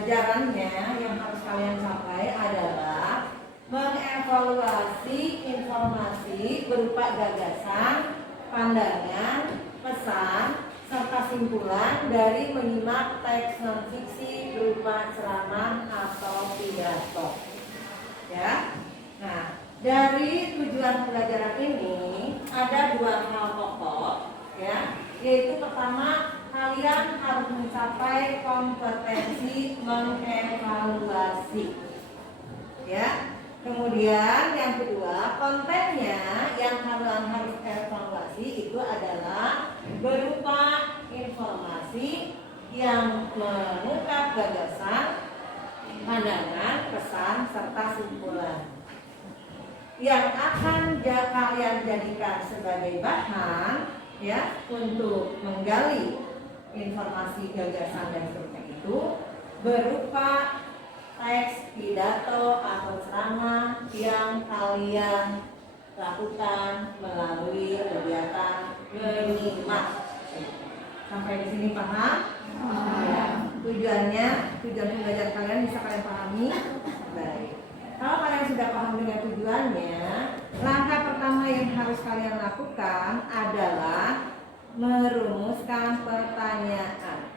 pembelajarannya yang harus kalian capai adalah mengevaluasi informasi berupa gagasan, pandangan, pesan, serta simpulan dari menyimak teks non-fiksi berupa ceramah atau pidato. Ya. Nah, dari tujuan pembelajaran ini ada dua hal pokok, ya, yaitu pertama, kalian harus mencapai kompetensi mengevaluasi, ya. Kemudian yang kedua, kontennya yang kalian harus evaluasi itu adalah berupa informasi yang mengungkap gagasan, pandangan, pesan, serta simpulan yang akan kalian jadikan sebagai bahan, ya, untuk menggali informasi, gagasan, dan seterusnya itu berupa teks, pidato, atau ceramah yang kalian lakukan melalui kegiatan menyimak. Sampai di sini paham? Ya. Tujuan pembelajaran kalian bisa kalian pahami? Baik. Kalau kalian sudah paham dengan tujuannya, langkah pertama yang harus kalian lakukan adalah merumuskan pertanyaan.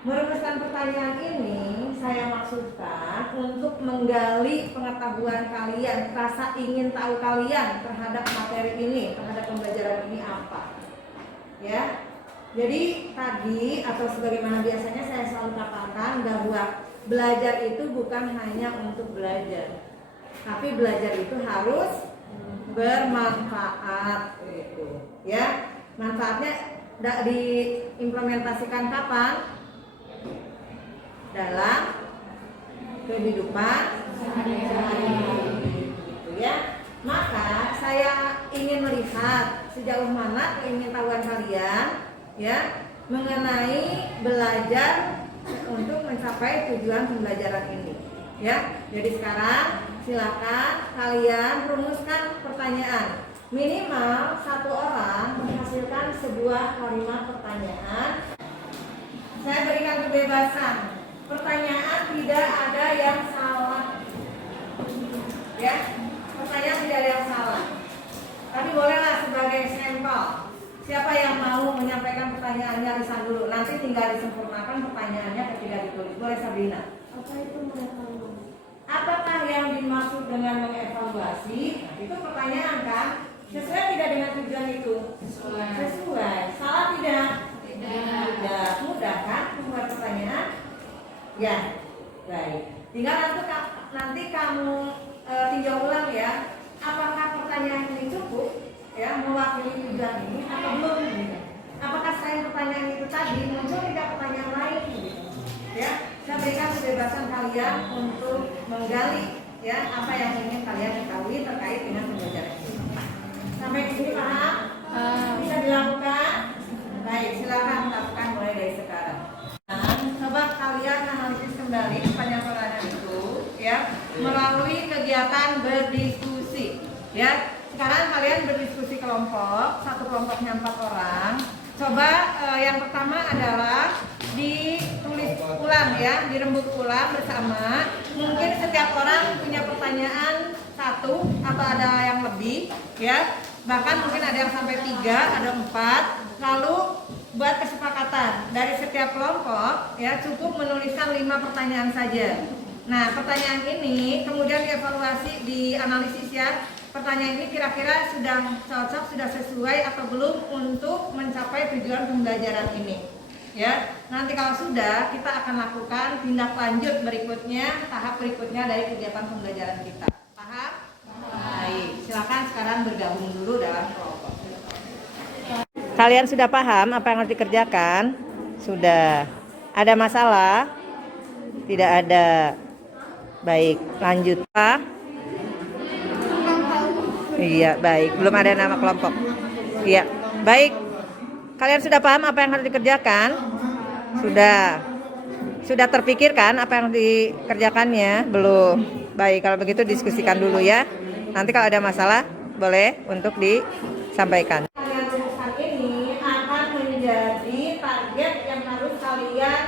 Merumuskan pertanyaan ini saya maksudkan untuk menggali pengetahuan kalian, rasa ingin tahu kalian terhadap materi ini, terhadap pembelajaran ini apa. Ya. Jadi tadi atau sebagaimana biasanya saya selalu katakan bahwa belajar itu bukan hanya untuk belajar, tapi belajar itu harus bermanfaat, gitu. Ya. Manfaatnya diimplementasikan kapan? Dalam kehidupan sehari-hari, gitu ya. Maka saya ingin melihat sejauh mana keingintahuan kalian, ya, mengenai belajar untuk mencapai tujuan pembelajaran ini, ya. Jadi sekarang silakan kalian rumuskan pertanyaan. Minimal satu orang menghasilkan sebuah kalimat pertanyaan. Saya berikan kebebasan. Pertanyaan tidak ada yang salah, ya. Pertanyaan tidak ada yang salah. Tapi bolehlah sebagai sampel. Siapa yang mau menyampaikan pertanyaannya lisan dulu. Nanti tinggal disempurnakan pertanyaannya ketika ditulis. Boleh, Sabrina? Apa itu mengevaluasi? Apakah yang dimaksud dengan mengevaluasi? Nah, itu pertanyaan kan? Sesuai tidak dengan tujuan itu? Sesuai. Salah tidak? Tidak. Mudah kan membuat pertanyaan? Ya, baik. Tinggal nanti kamu tinjau ulang ya. Apakah pertanyaan ini cukup, ya, mewakili tujuan ini atau belum? Gitu. Apakah selain pertanyaan itu tadi muncul tidak pertanyaan lain? Gitu. Ya, saya berikan kebebasan kalian untuk menggali, ya, apa yang ingin kalian ketahui terkait dengan pembelajaran ini. Sampai di sini paham? Bisa dilakukan? Baik, silakan lakukan mulai dari sekarang. Coba kalian analisis kembali pertanyaan-pertanyaan itu, ya, melalui kegiatan berdiskusi, ya. Sekarang kalian berdiskusi kelompok, satu kelompoknya 4 orang. Coba yang pertama adalah ditulis ulang, ya, dirembuk ulang bersama. Mungkin setiap orang punya pertanyaan satu atau ada yang lebih, ya. Bahkan mungkin ada yang sampai 3, ada 4. Lalu buat kesepakatan dari setiap kelompok, ya, cukup menuliskan 5 pertanyaan saja. Nah, pertanyaan ini kemudian dievaluasi, dianalisis, ya. Pertanyaan ini kira-kira sudah cocok, sudah sesuai atau belum untuk mencapai tujuan pembelajaran ini, ya. Nanti kalau sudah, kita akan lakukan tindak lanjut berikutnya, tahap berikutnya dari kegiatan pembelajaran kita. Paham? Baik, silakan sekarang bergabung dulu dalam kelompok. Kalian sudah paham apa yang harus dikerjakan? Sudah. Ada masalah? Tidak ada. Baik, lanjut, Pak. Iya, baik. Belum ada nama kelompok. Iya, baik. Kalian sudah paham apa yang harus dikerjakan? Sudah. Sudah terpikirkan apa yang dikerjakannya? Belum. Baik, kalau begitu diskusikan dulu, ya. Nanti kalau ada masalah, boleh untuk disampaikan. Kalian rumuskan ini akan menjadi target yang harus kalian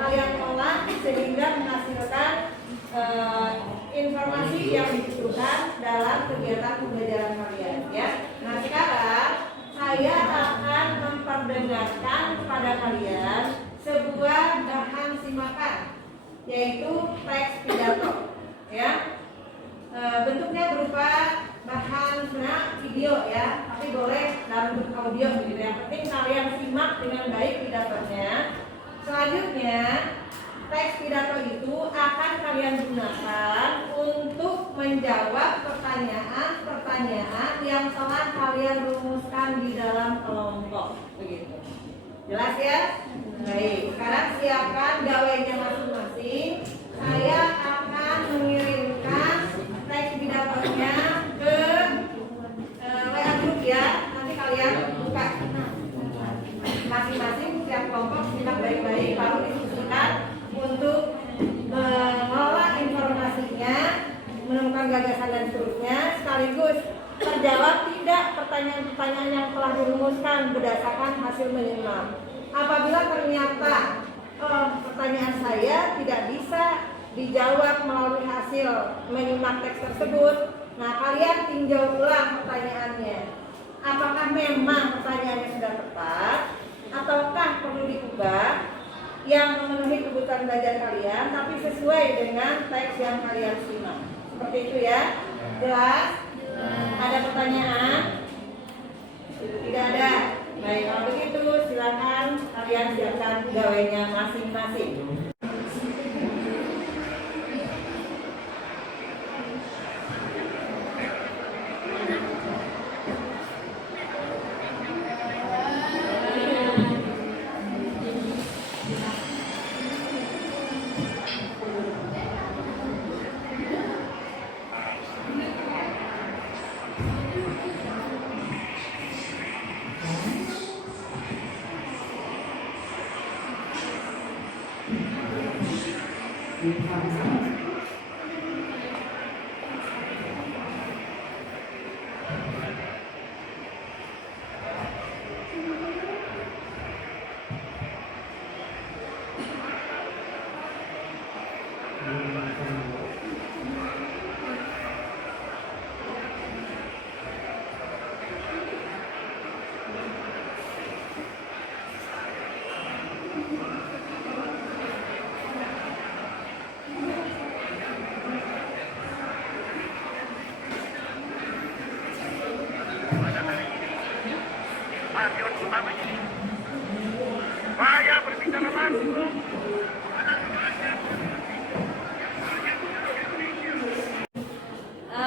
kalian kelola sehingga menghasilkan informasi yang dibutuhkan dalam kegiatan pembelajaran kalian, ya. Nah, sekarang saya akan memperdengarkan kepada kalian sebuah bahan simakan, yaitu teks pidato, ya. Bentuknya berupa bahan sebenarnya video, ya, tapi boleh dalam bentuk audio gitu. Yang penting kalian simak dengan baik pidatonya. Selanjutnya, teks pidato itu akan kalian gunakan untuk menjawab pertanyaan-pertanyaan yang telah kalian rumuskan di dalam kelompok. Begitu. Jelas ya? Baik, sekarang siapkan gawainya masing-masing. Saya akan mengirimkan teks pidatonya ke WA group, ya. Nanti kalian buka masing-masing setiap kelompok, simak baik-baik, lalu diskusikan untuk mengolah informasinya, menemukan gagasan dan seterusnya, sekaligus terjawab tidak pertanyaan-pertanyaan yang telah dirumuskan berdasarkan hasil menyimak. Apabila ternyata pertanyaan saya tidak bisa dijawab melalui hasil menyimak teks tersebut, nah kalian tinjau ulang pertanyaannya. Apakah memang pertanyaannya sudah tepat, ataukah perlu diubah yang memenuhi kebutuhan belajar kalian, tapi sesuai dengan teks yang kalian simak. Seperti itu, ya. Jelas? Ada pertanyaan? Tidak ada. Baik, kalau begitu silakan kalian siapkan gawainya masing-masing.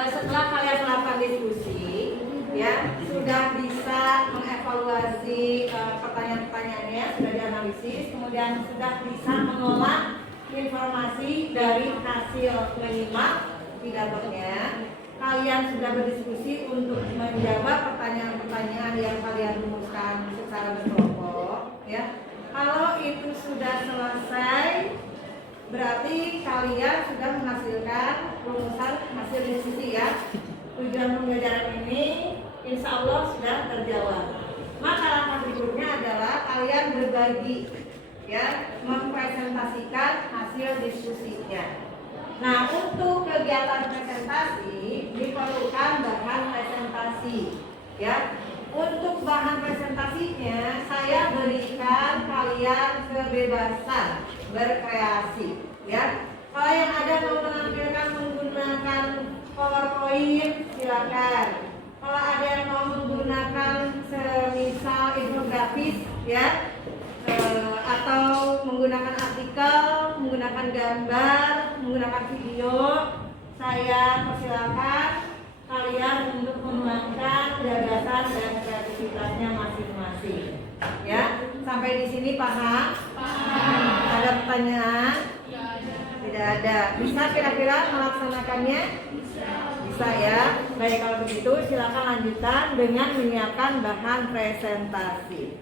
Setelah kalian melakukan diskusi, ya, sudah bisa mengevaluasi pertanyaan-pertanyaannya, sudah dianalisis, kemudian sudah bisa mengolah informasi dari hasil menyimak pidatonya. Kalian sudah berdiskusi untuk menjawab pertanyaan-pertanyaan yang kalian rumuskan secara berkelompok, ya. Kalau itu sudah selesai, berarti kalian sudah menghasilkan rumusan hasil diskusi, ya. Tujuan pembelajaran ini insya Allah sudah terjawab. Maka langkah berikutnya adalah kalian berbagi, ya, mempresentasikan hasil diskusinya. Nah, untuk kegiatan presentasi diperlukan bahan presentasi, ya. Untuk bahan presentasinya saya berikan kalian kebebasan berkreasi, ya. Kalau yang ada mau menampilkan menggunakan PowerPoint, silakan. Kalau ada yang mau menggunakan semisal infografis, ya, atau menggunakan artikel, menggunakan gambar, menggunakan video, saya persilakan kalian untuk menuangkan gagasan dan kreativitasnya masing-masing. Ya, sampai di sini paham? Paham. Ada pertanyaan? Tidak ada. Bisa kira-kira melaksanakannya? Bisa, ya. Baik, kalau begitu silakan lanjutkan dengan menyiapkan bahan presentasi.